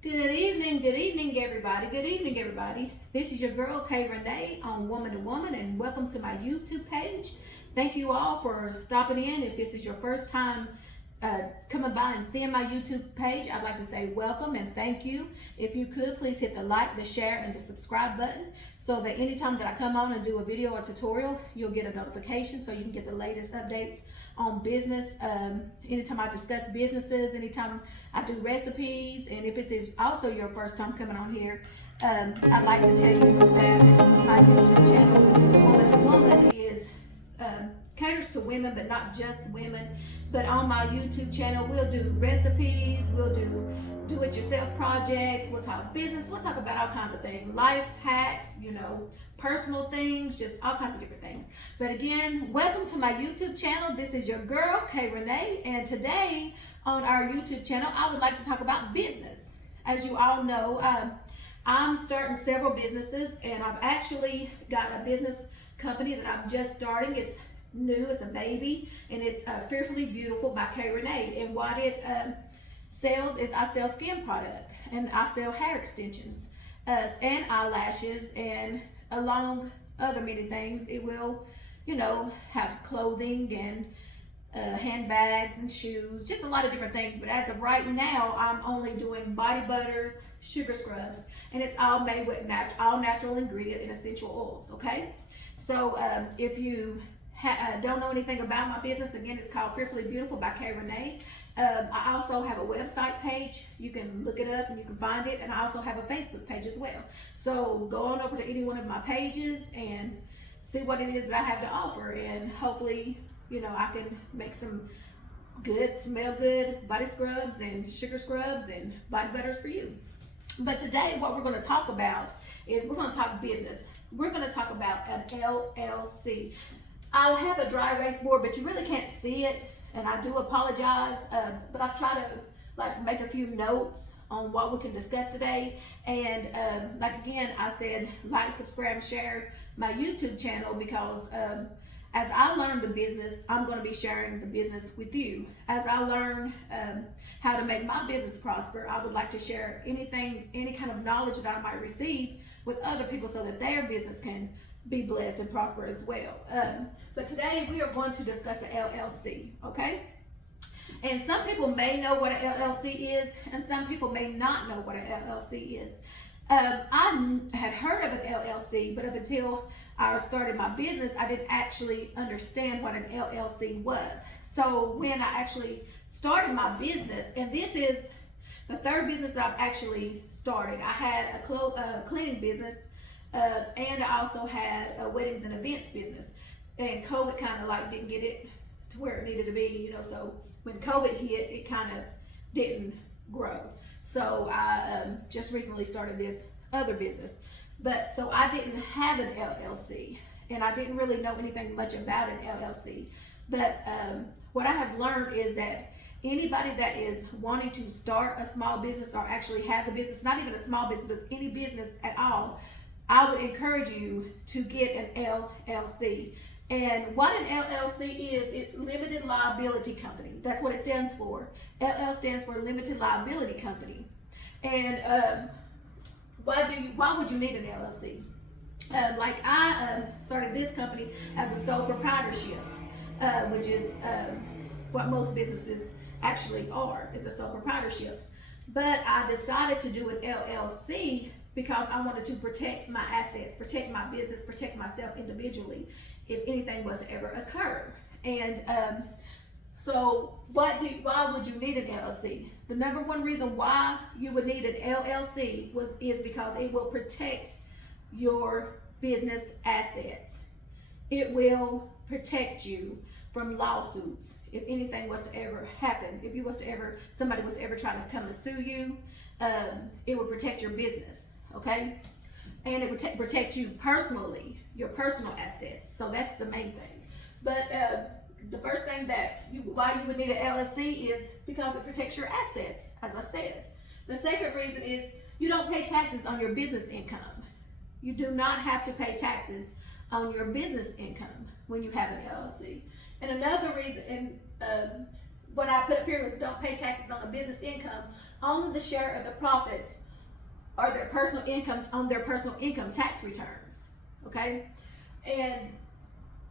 Good evening, everybody. Good evening, everybody. This is your girl, Kay Renee, on Woman to Woman, and welcome to my YouTube page. Thank you all for stopping in. If this is your first time coming by and seeing my YouTube page, I'd like to say welcome and thank you. If you could, please hit the like, the share, and the subscribe button so that anytime that I come on and do a video or tutorial, you'll get a notification so you can get the latest updates on business. Anytime I discuss businesses, anytime I do recipes, and if this is also your first time coming on here, I'd like to tell you that my YouTube channel, Woman to Woman, is caters to women, but not just women. But on my YouTube channel, we'll do recipes, we'll do it yourself projects, we'll talk business, we'll talk about all kinds of things, life hacks, personal things, just all kinds of different things. But again, welcome to my YouTube channel. This is your girl, Kay Renee, and today on our YouTube channel, I would like to talk about business. As you all know, I'm starting several businesses, and I've actually got a business company that I'm just starting. It's new, it's a baby, and it's Fearfully Beautiful by Kay Renee. And what it sells is I sell skin product, and I sell hair extensions and eyelashes, and along other many things. It will, have clothing and handbags and shoes, just a lot of different things. But as of right now, I'm only doing body butters, sugar scrubs, and it's all made with all natural ingredient and essential oils. Okay, so if you don't know anything about my business, again, it's called Fearfully Beautiful by Kay Renee. I also have a website page. You can look it up and you can find it. And I also have a Facebook page as well. So go on over to any one of my pages and see what it is that I have to offer. And hopefully, I can make some good, smell good body scrubs and sugar scrubs and body butters for you. But today, what we're going to talk about is we're going to talk business. We're going to talk about an LLC. I'll have a dry erase board, but you really can't see it, and I do apologize, but I've tried to make a few notes on what we can discuss today. And again, I said like, subscribe, and share my YouTube channel because as I learn the business, I'm going to be sharing the business with you. As I learn how to make my business prosper, I would like to share any kind of knowledge that I might receive with other people so that their business can be blessed and prosper as well. But today we are going to discuss the LLC, okay? And some people may know what an LLC is, and some people may not know what an LLC is. I had heard of an LLC, but up until I started my business, I didn't actually understand what an LLC was. So when I actually started my business, and this is the third business that I've actually started. I had a cleaning business, and I also had a weddings and events business. And COVID kind of didn't get it to where it needed to be, so when COVID hit, it kind of didn't grow. So I just recently started this other business. But so I didn't have an LLC, and I didn't really know anything much about an LLC. But what I have learned is that anybody that is wanting to start a small business or actually has a business, not even a small business, but any business at all, I would encourage you to get an LLC. And what an LLC is, it's limited liability company. That's what it stands for. LL stands for limited liability company. And why would you need an LLC? I started this company as a sole proprietorship, which is what most businesses actually are. It's a sole proprietorship. But I decided to do an LLC because I wanted to protect my assets, protect my business, protect myself individually if anything was to ever occur. And so why would you need an LLC? The number one reason why you would need an LLC is because it will protect your business assets. It will protect you from lawsuits. If anything was to ever happen, if somebody was to ever try to come and sue you, it would protect your business. Okay, and it would protect you personally, your personal assets. So that's the main thing. But the first thing why you would need an LLC is because it protects your assets, as I said. The second reason is you don't pay taxes on your business income. You do not have to pay taxes on your business income when you have an LLC. And another reason what I put up here is don't pay taxes on the business income, only the share of the profits or their personal income on their personal income tax returns. Okay, and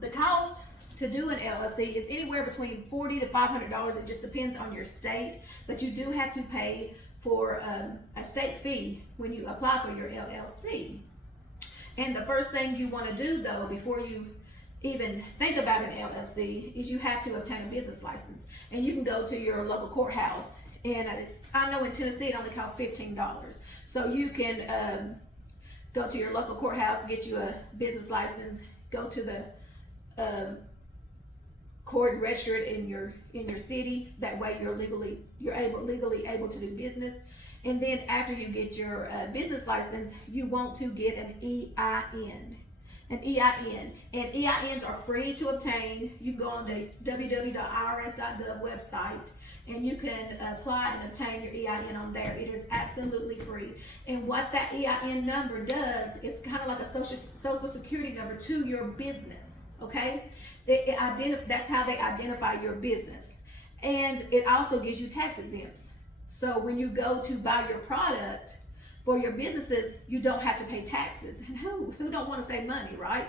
the cost to do an LLC is anywhere between $40 to $500. It just depends on your state, but you do have to pay for a state fee when you apply for your LLC. And the first thing you want to do, though, before you even think about an LLC, is you have to obtain a business license. And you can go to your local courthouse, and I know in Tennessee it only costs $15. So you can go to your local courthouse, get you a business license, go to the court and register it in your city. That way you're legally able to do business. And then after you get your business license, you want to get an EIN. An EIN. And EINs are free to obtain. You can go on the www.irs.gov website and you can apply and obtain your EIN on there. It is absolutely free. And what that EIN number does is kind of like a social security number to your business. Okay? That's how they identify your business. And it also gives you tax exempts. So when you go to buy your product for your businesses, you don't have to pay taxes. And who don't want to save money, right?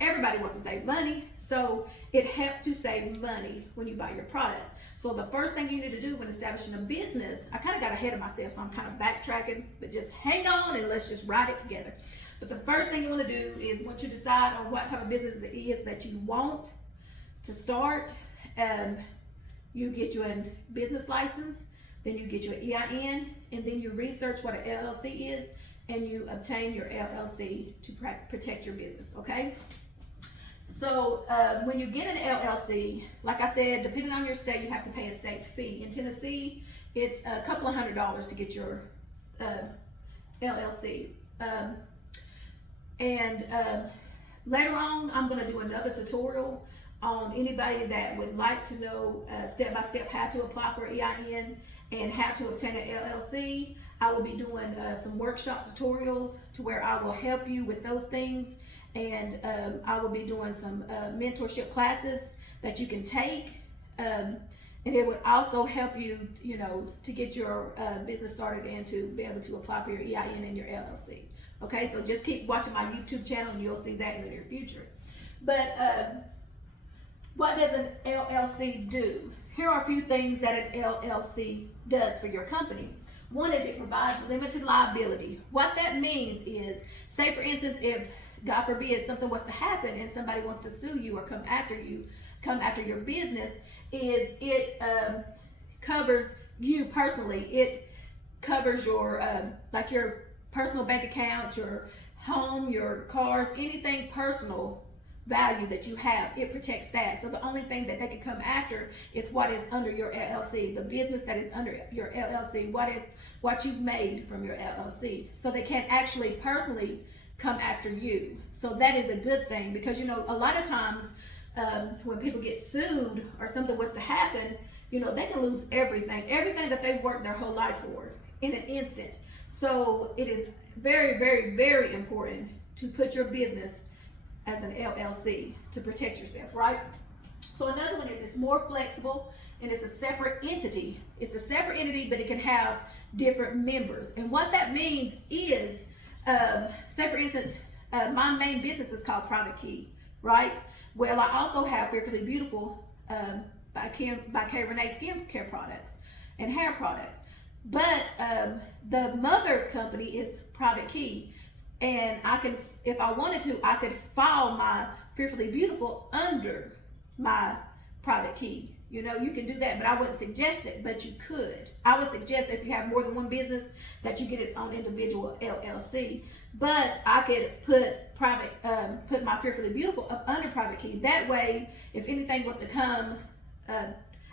Everybody wants to save money. So it helps to save money when you buy your product. So the first thing you need to do when establishing a business, I kind of got ahead of myself, so I'm kind of backtracking, but just hang on and let's just ride it together. But the first thing you want to do is once you decide on what type of business it is that you want to start, you get you a business license, then you get your EIN, and then you research what an LLC is, and you obtain your LLC to protect your business, okay? So when you get an LLC, like I said, depending on your state, you have to pay a state fee. In Tennessee, it's a couple of $100s to get your LLC. Later on, I'm going to do another tutorial on anybody that would like to know step-by-step how to apply for EIN and how to obtain an LLC. I will be doing some workshop tutorials to where I will help you with those things, and I will be doing some mentorship classes that you can take, and it would also help you, to get your business started and to be able to apply for your EIN and your LLC. Okay, so just keep watching my YouTube channel and you'll see that in the near future. But what does an LLC do? Here are a few things that an LLC does for your company. One is it provides limited liability. What that means is, say for instance, if God forbid something was to happen and somebody wants to sue you or come after your business, is it covers you personally. It covers your like your personal bank account, your home, your cars, anything personal value that you have. It protects that. So the only thing that they can come after is what is under your LLC, the business that is under your LLC, what you've made from your LLC. So they can't actually personally come after you. So that is a good thing, because a lot of times when people get sued or something was to happen, they can lose everything that they've worked their whole life for in an instant. So it is very, very, very important to put your business as an LLC to protect yourself, right? So another one is it's more flexible and it's a separate entity. It's a separate entity, but it can have different members. And what that means is, say for instance, my main business is called Private Key, right? Well, I also have Fearfully Beautiful by Kay Renee skincare products and hair products. But the mother company is Private Key, and I can, if I wanted to, I could file my Fearfully Beautiful under my Private Key. You can do that, but I wouldn't suggest it, but you could. I would suggest that if you have more than one business, that you get its own individual LLC. But I could put my Fearfully Beautiful up under Private Key. That way, if anything was to come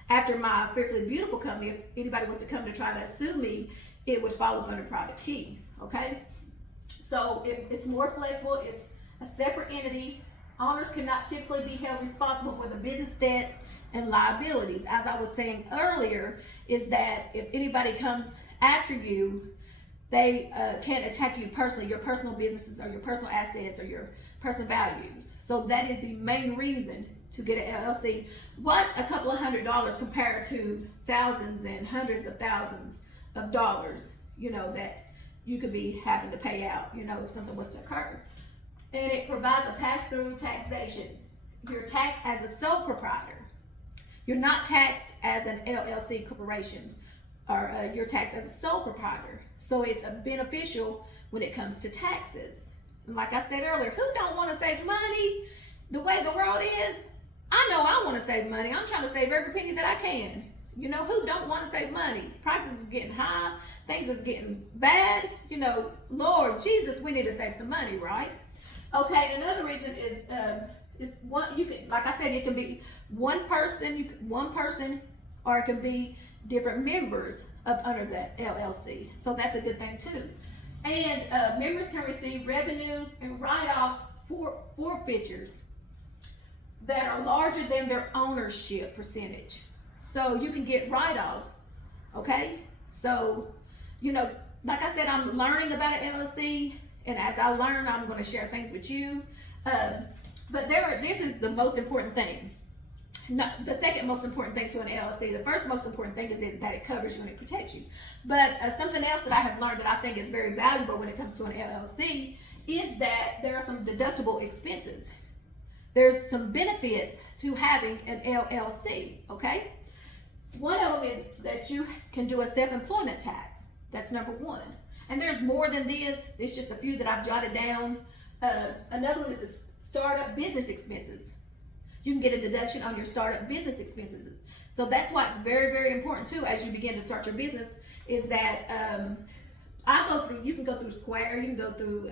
after my Fearfully Beautiful company, if anybody was to come to try to sue me, it would fall up under Private Key, okay? So it's more flexible, it's a separate entity. Owners cannot typically be held responsible for the business debts and liabilities. As I was saying earlier, is that if anybody comes after you, they can't attack you personally, your personal businesses or your personal assets or your personal values. So that is the main reason to get an LLC. What's a couple of $100 compared to thousands and hundreds of thousands of dollars, that you could be having to pay out, if something was to occur. And it provides a pass-through taxation. You're taxed as a sole proprietor. You're not taxed as an LLC corporation, or you're taxed as a sole proprietor. So it's beneficial when it comes to taxes. And like I said earlier, who don't want to save money? The way the world is, I know I want to save money. I'm trying to save every penny that I can. Who don't want to save money? Prices is getting high. Things is getting bad. Lord Jesus, we need to save some money, right? Okay, another reason is one. You can, like I said, it can be one person, or it can be different members up under that LLC. So that's a good thing too. And members can receive revenues and write-off forfeitures that are larger than their ownership percentage. So you can get write-offs, okay? So, like I said, I'm learning about an LLC, and as I learn, I'm going to share things with you. But this is the most important thing. The second most important thing to an LLC. The first most important thing is that it covers you and it protects you. But something else that I have learned that I think is very valuable when it comes to an LLC is that there are some deductible expenses. There's some benefits to having an LLC, okay? One of them is that you can do a self-employment tax. That's number one. And there's more than this. It's just a few that I've jotted down. Another one is startup business expenses. You can get a deduction on your startup business expenses. So that's why it's very, very important too, as you begin to start your business, is that you can go through Square, you can go through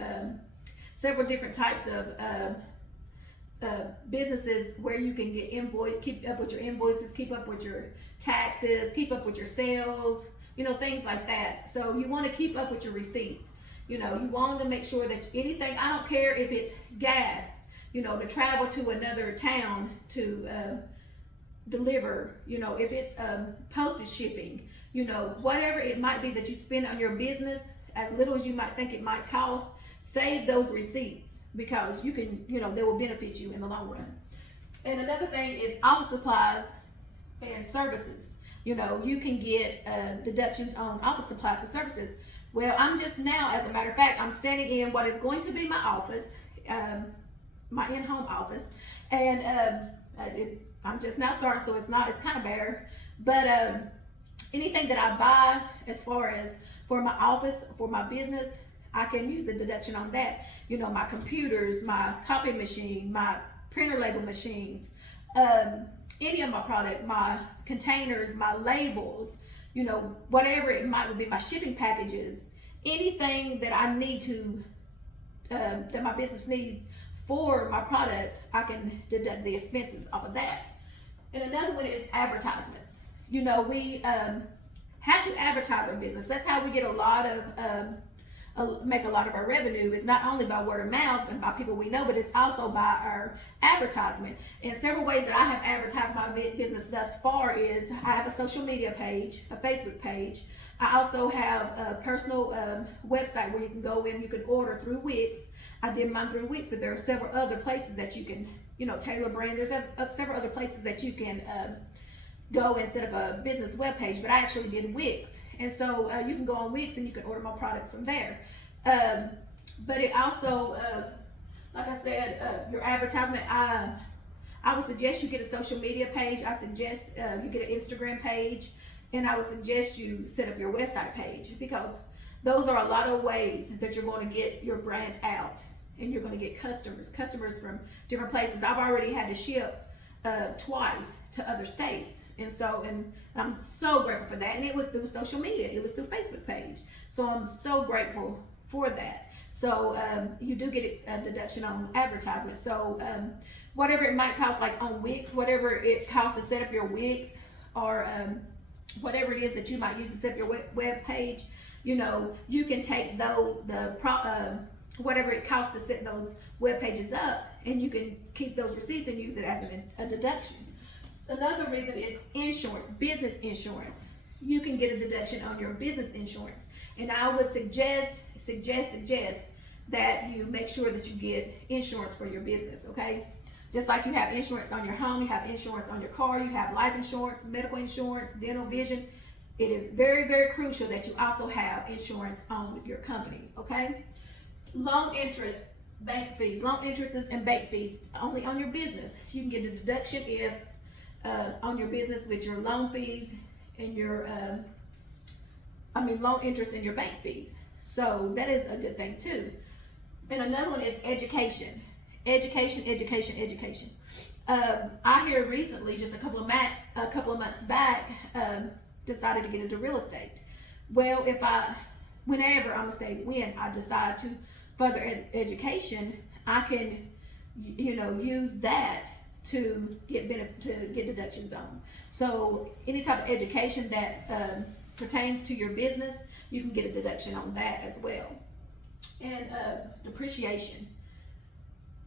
several different types of businesses where you can get keep up with your invoices, keep up with your taxes, keep up with your sales, things like that. So you want to keep up with your receipts. You want to make sure that anything, I don't care if it's gas, to travel to another town to deliver, if it's postage shipping, whatever it might be that you spend on your business, as little as you might think it might cost, save those receipts, because you can, they will benefit you in the long run. And another thing is office supplies and services. You can get deductions on office supplies and services. Well, I'm just now, as a matter of fact, I'm standing in what is going to be my office, my in-home office, and I'm just now starting, so it's kind of bare. But anything that I buy, as far as for my office, for my business, I can use the deduction on that. My computers, my copy machine, my printer label machines, any of my product, my containers, my labels, whatever it might be, my shipping packages, anything that I need to, that my business needs for my product, I can deduct the expenses off of that. And another one is advertisements. We have to advertise our business. That's how we get make a lot of our revenue. Is not only by word of mouth and by people we know, but it's also by our advertisement. And several ways that I have advertised my business thus far is I have a social media page, a Facebook page. I also have a personal website where you can go in, you can order through Wix. I did mine through Wix, but there are several other places that you can, tailor brand. There's several other places that you can go and set up a business web page, but I actually did Wix. And so you can go on Wix and you can order my products from there. But it also, like I said, your advertisement, I would suggest you get a social media page. I suggest you get an Instagram page, and I would suggest you set up your website page, because those are a lot of ways that you're going to get your brand out, and you're going to get customers from different places. I've already had to ship twice to other states, and I'm so grateful for that. And it was through social media, it was through Facebook page. So I'm so grateful for that. So you do get a deduction on advertisement. So whatever it might cost, like on Wix, whatever it costs to set up your Wix, or whatever it is that you might use to set up your web page, you can take whatever it costs to set those web pages up, and you can keep those receipts and use it as a deduction. Another reason is insurance, business insurance. You can get a deduction on your business insurance, and I would suggest that you make sure that you get insurance for your business, okay? Just like you have insurance on your home, you have insurance on your car, you have life insurance, medical insurance, dental, vision. It is very, very crucial that you also have insurance on your company, okay? Loan interest, bank fees, loan interests and bank fees only on your business. You can get a deduction if on your business with your loan fees and your, loan interest and your bank fees. So that is a good thing too. And another one is education. Education. I here recently, just a couple of months back, decided to get into real estate. Well, when I decide to further education, I can, use that to get deductions on. So any type of education that pertains to your business, you can get a deduction on that as well. And depreciation,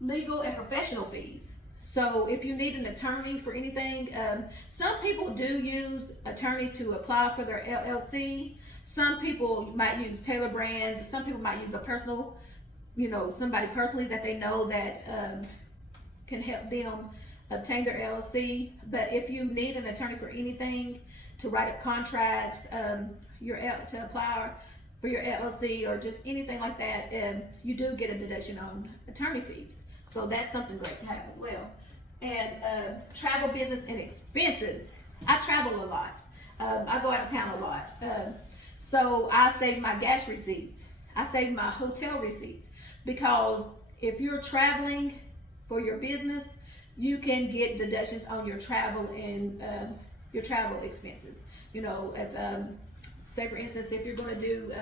legal and professional fees. So if you need an attorney for anything, some people do use attorneys to apply for their LLC. Some people might use Taylor Brands. Some people might use a personal, somebody personally that they know that can help them obtain their LLC. But if you need an attorney for anything, to write up contracts, to apply for your LLC or just anything like that, you do get a deduction on attorney fees. So that's something great to have as well. And travel, business, and expenses. I travel a lot. I go out of town a lot. So I save my gas receipts. I save my hotel receipts, because if you're traveling for your business, you can get deductions on your travel and your travel expenses. If say for instance, if you're going to do,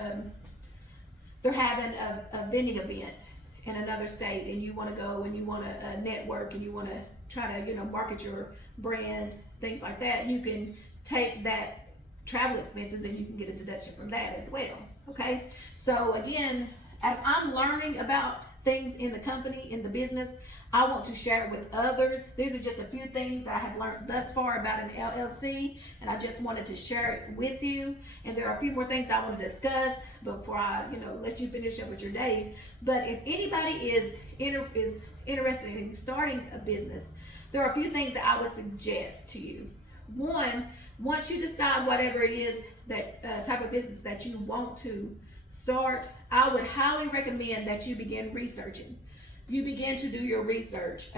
they're having a vending event in another state, and you want to go and you want to network and you want to try to market your brand, things like that, you can take that travel expenses and you can get a deduction from that as well. Okay, so again, as I'm learning about things in the company, in the business, I want to share it with others. These are just a few things that I have learned thus far about an LLC, and I just wanted to share it with you. And there are a few more things I want to discuss before I, let you finish up with your day. But if anybody is interested in starting a business, there are a few things that I would suggest to you. One, once you decide whatever it is that type of business that you want to start, I would highly recommend that you begin researching. You begin to do your research.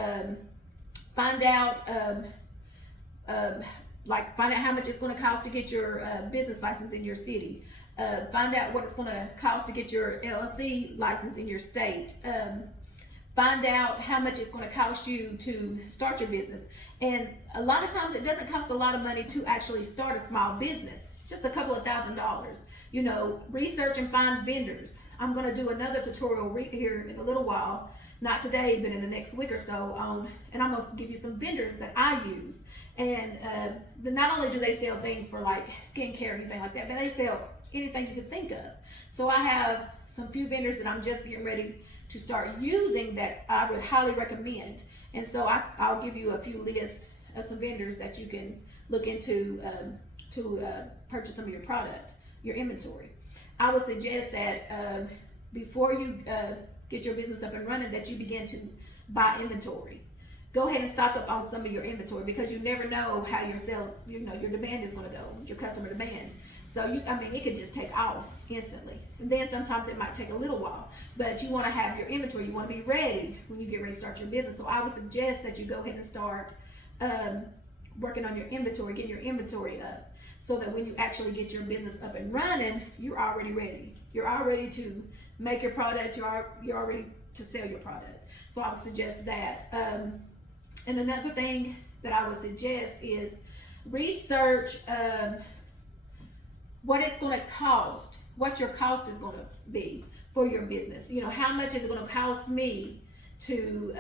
Find out how much it's going to cost to get your business license in your city. Find out what it's going to cost to get your LLC license in your state. Find out how much it's going to cost you to start your business. And a lot of times it doesn't cost a lot of money to actually start a small business, just a couple of $1,000s. Research and find vendors. I'm going to do another tutorial here in a little while, not today, but in the next week or so, and I'm going to give you some vendors that I use. And not only do they sell things for like skincare or anything like that, but they sell anything you can think of. So I have some few vendors that I'm just getting ready to start using that I would highly recommend. And so I'll give you a few lists of some vendors that you can look into to purchase some of your product, your inventory. I would suggest that before you get your business up and running, that you begin to buy inventory. Go ahead and stock up on some of your inventory, because you never know how your your demand is going to go, your customer demand. So it could just take off instantly. And then sometimes it might take a little while, but you want to have your inventory. You want to be ready when you get ready to start your business. So I would suggest that you go ahead and start working on your inventory, getting your inventory up, so that when you actually get your business up and running, you're already ready. You're already to make your product. You're already to sell your product. So I would suggest that. And another thing that I would suggest is research what it's going to cost, what your cost is going to be for your business. How much is it going to cost me to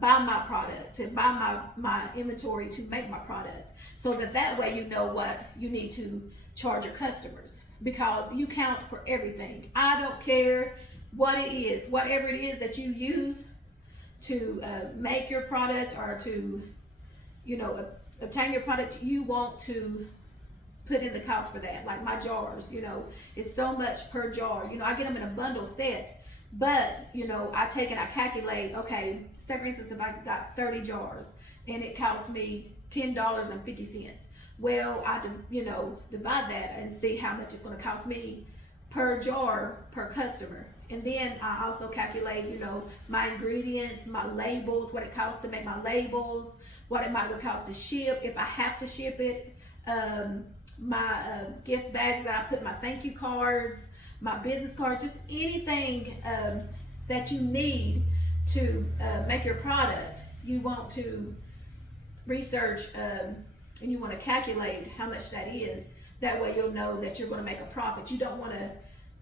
buy my product, to buy my inventory, to make my product, so that way you know what you need to charge your customers, because you count for everything. I don't care what it is, whatever it is that you use to make your product or to obtain your product, you want to put in the cost for that. Like my jars, it's so much per jar. I get them in a bundle set, But, you know, I take and I calculate, okay, say for instance, if I got 30 jars and it costs me $10.50. Well, you know, divide that and see how much it's going to cost me per jar per customer. And then I also calculate, you know, my ingredients, my labels, what it costs to make my labels, what it would cost to ship if I have to ship it, my gift bags that I put my thank you cards, my business cards, just anything that you need to make your product. You want to research and you want to calculate how much that is. That way you'll know that you're going to make a profit. You don't want to,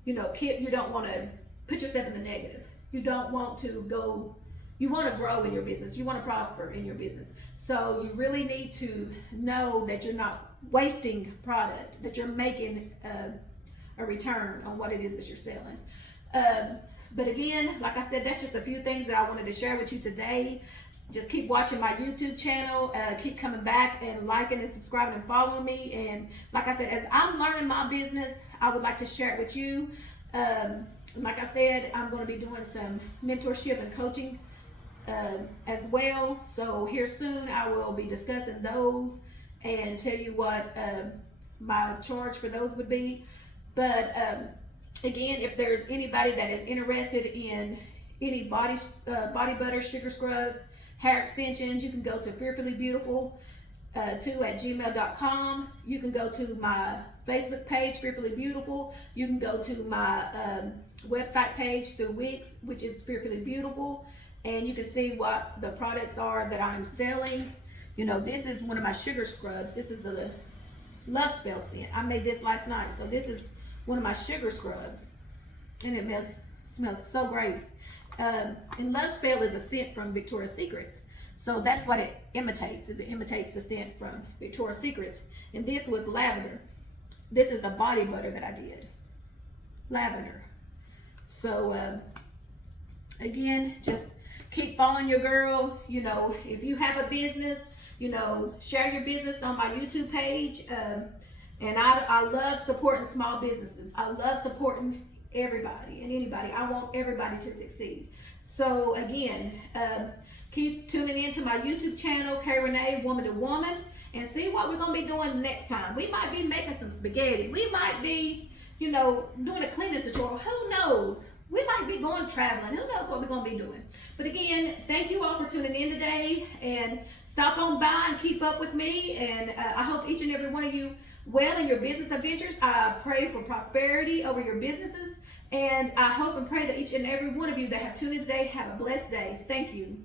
you know, you don't want to put yourself in the negative. You don't want to go, you want to grow in your business. You want to prosper in your business. So you really need to know that you're not wasting product, that you're making a return on what it is that you're selling. But again, like I said, that's just a few things that I wanted to share with you today. Just keep watching my YouTube channel, keep coming back and liking and subscribing and following me. And like I said, as I'm learning my business, I would like to share it with you. Like I said, I'm going to be doing some mentorship and coaching as well. So here soon I will be discussing those and tell you what my charge for those would be. But again, if there's anybody that is interested in any body butter, sugar scrubs, hair extensions, you can go to fearfullybeautiful2@gmail.com. You can go to my Facebook page, Fearfully Beautiful. You can go to my website page through Wix, which is Fearfully Beautiful, and you can see what the products are that I'm selling. You know, this is one of my sugar scrubs. This is the Love Spell scent. I made this last night, so this is one of my sugar scrubs, and it smells so great. And Love Spell is a scent from Victoria's Secrets. So that's what it imitates, is it imitates the scent from Victoria's Secrets. And this was lavender. This is the body butter that I did. Lavender. So again, just keep following your girl. You know, if you have a business, you know, share your business on my YouTube page. And I love supporting small businesses. I love supporting everybody and anybody. I want everybody to succeed. So again, keep tuning into my YouTube channel, K Renee, Woman to Woman, and see what we're gonna be doing next time. We might be making some spaghetti. We might be, you know, doing a cleaning tutorial. Who knows? We might be going traveling. Who knows what we're gonna be doing? But again, thank you all for tuning in today, and stop on by and keep up with me. And I hope each and every one of you well in your business adventures. I pray for prosperity over your businesses, and I hope and pray that each and every one of you that have tuned in today have a blessed day. Thank you.